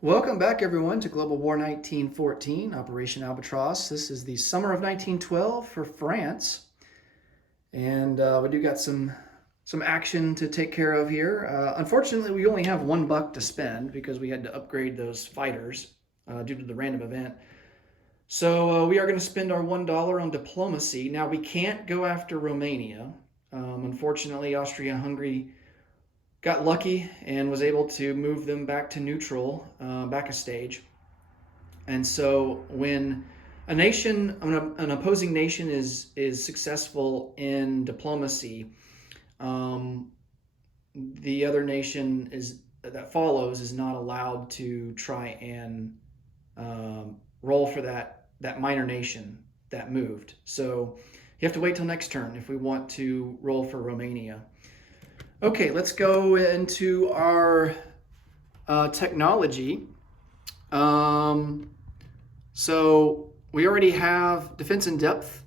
Welcome back, everyone, to Global War 1914, Operation Albatross. This is the summer of 1912 for France, and we do got some action to take care of here. Unfortunately, we only have $1 to spend because we had to upgrade those fighters due to the random event. So we are going to spend our $1 on diplomacy. Now, we can't go after Romania. Unfortunately, Austria-Hungary got lucky and was able to move them back to neutral, back a stage. And so when a nation, an opposing nation is successful in diplomacy, the other nation that follows is not allowed to try and roll for that minor nation that moved. So you have to wait till next turn if we want to roll for Romania. Okay, let's go into our technology. So we already have Defense in Depth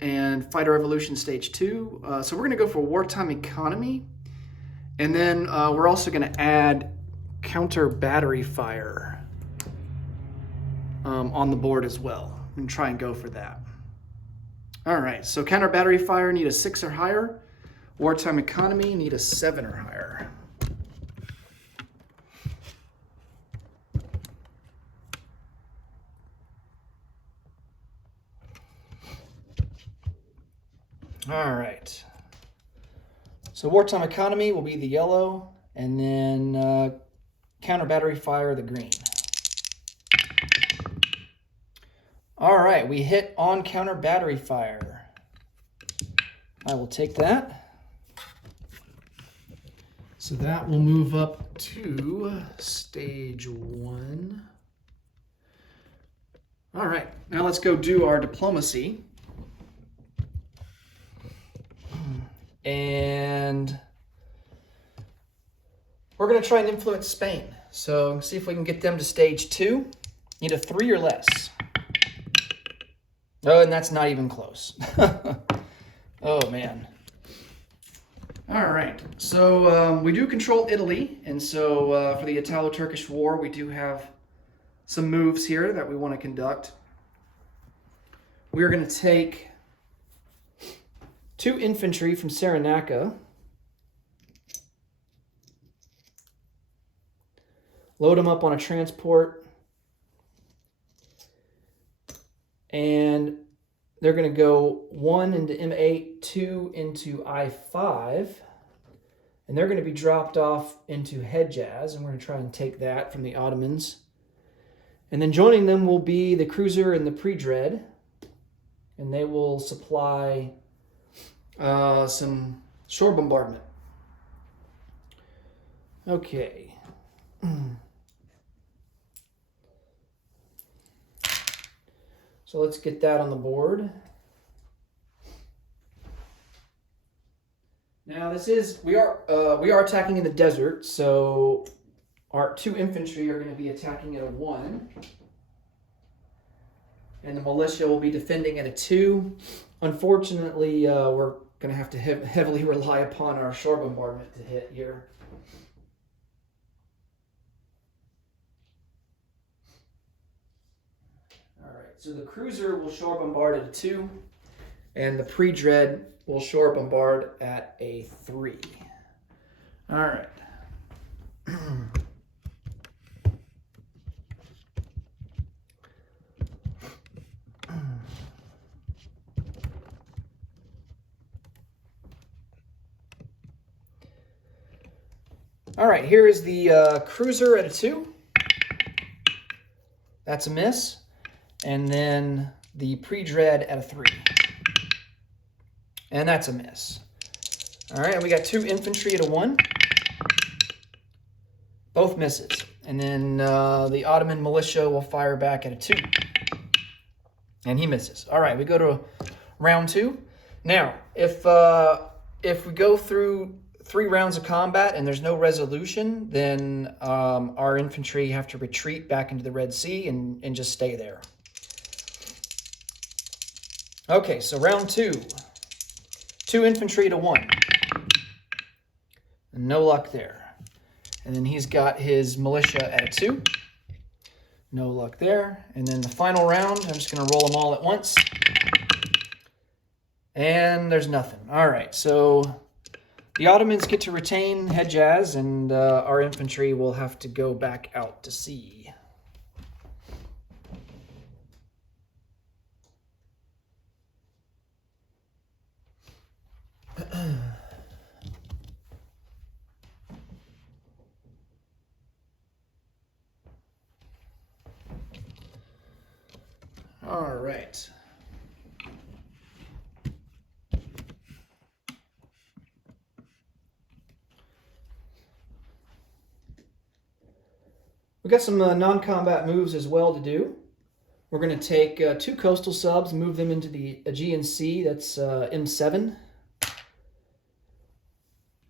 and Fighter Evolution Stage 2. So we're going to go for Wartime Economy. And then we're also going to add Counter Battery Fire on the board as well. And try and go for that. All right, so Counter Battery Fire need a 6 or higher. Wartime Economy need a 7 or higher. All right. So Wartime Economy will be the yellow, and then Counter Battery Fire the green. All right, we hit on Counter Battery Fire. I will take that. So that will move up to stage 1. All right, now let's go do our diplomacy. And we're going to try and influence Spain. So see if we can get them to stage 2. Need a 3 or less. Oh, and that's not even close. Oh, man. All right, so we do control Italy, and so for the Italo-Turkish War, we do have some moves here that we want to conduct. We are going to take 2 infantry from Cyrenaica, load them up on a transport, and they're going to go 1 into M8, 2 into I5, and they're going to be dropped off into Hejaz, and we're going to try and take that from the Ottomans. And then joining them will be the cruiser and the Pre-Dread, and they will supply some shore bombardment. Okay. So let's get that on the board. Now we are attacking in the desert, so our 2 infantry are going to be attacking at a 1. And the militia will be defending at a 2. Unfortunately, we're going to have to heavily rely upon our shore bombardment to hit here. All right, so the cruiser will shore bombard at a 2, and the Pre-Dread will shore bombard at a 3. All right. All right, here is the cruiser at a 2. That's a miss. And then the Pre-Dread at a 3. And that's a miss. All right, and we got 2 infantry at a 1. Both misses. And then the Ottoman militia will fire back at a 2. And he misses. All right, we go to round 2. Now, if we go through 3 rounds of combat and there's no resolution, then our infantry have to retreat back into the Red Sea and just stay there. Okay, so round 2. 2 infantry to 1. No luck there. And then he's got his militia at a 2. No luck there. And then the final round, I'm just going to roll them all at once. And there's nothing. All right, so the Ottomans get to retain Hejaz, and our infantry will have to go back out to sea. All right. We've got some non-combat moves as well to do. We're going to take 2 coastal subs, move them into the Aegean Sea. That's M7.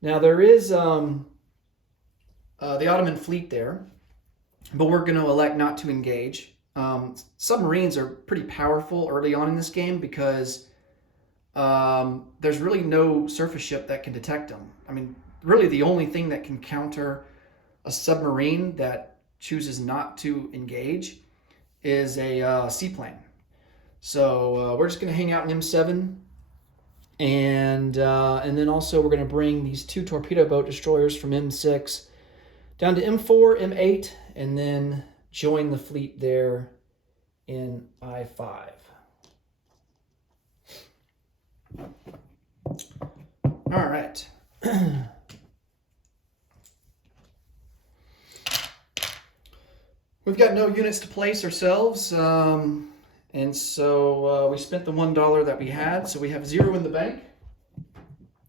Now there is the Ottoman fleet there, but we're going to elect not to engage. Submarines are pretty powerful early on in this game because there's really no surface ship that can detect them. I mean, really the only thing that can counter a submarine that chooses not to engage is a seaplane. So we're just going to hang out in M7, and then also we're going to bring these 2 torpedo boat destroyers from M6 down to M4, M8, and then join the fleet there in I5. All right. We've got no units to place ourselves, and so we spent the $1 that we had, so we have 0 in the bank,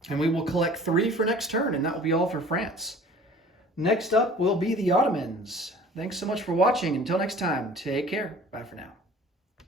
and we will collect 3 for next turn, and that will be all for France. Next up will be the Ottomans. Thanks so much for watching. Until next time, take care. Bye for now.